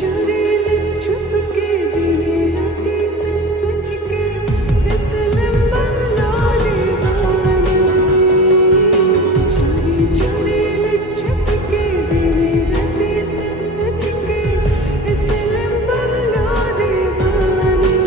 चोरी लिख छुप के दिने राती सच सच के फिसलन बल्ला दीवानी चोरी चोरी लिख छुप के दिने राती सच सच के फिसलन बल्ला दीवानी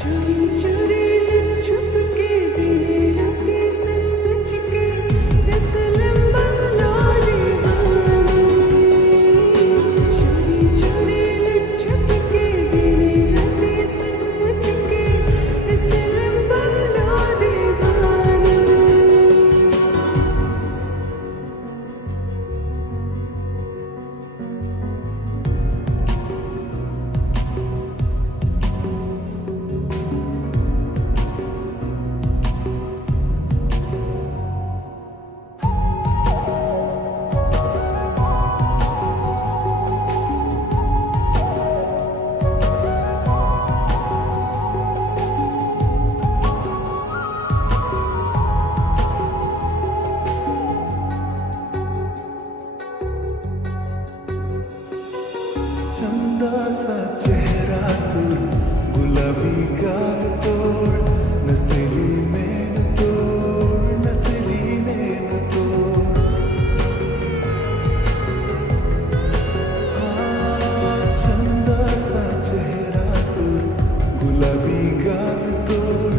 चोरी चोरी लिख छुप के दिने राती सच सच के फिसलन बल्ला दीवानी चोरी चोरी लिख छुप के दिने राती सच सच के फिसलन बल्ला दीवानी चंदा सा चेहरा तोर गुलाबी गाल तोर नसीली नैन तोर नसीली नैन तोर चंदा सा चेहरा तोर गुलाबी गाल तोर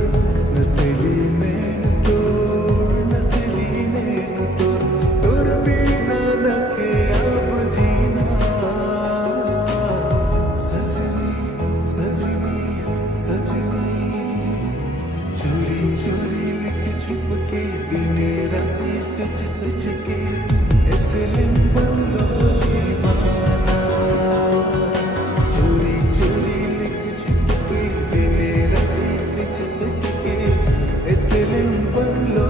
नसीली नैन तोर नसीली नैन तोर तोर बिना न के अब जीना चोरी चोरी लिख छुप के दिने राती सच सच के फिसलन बल्ला दीवाना चोरी चोरी लिख छुप के दिने राती सच सच के फिसलन बल्ला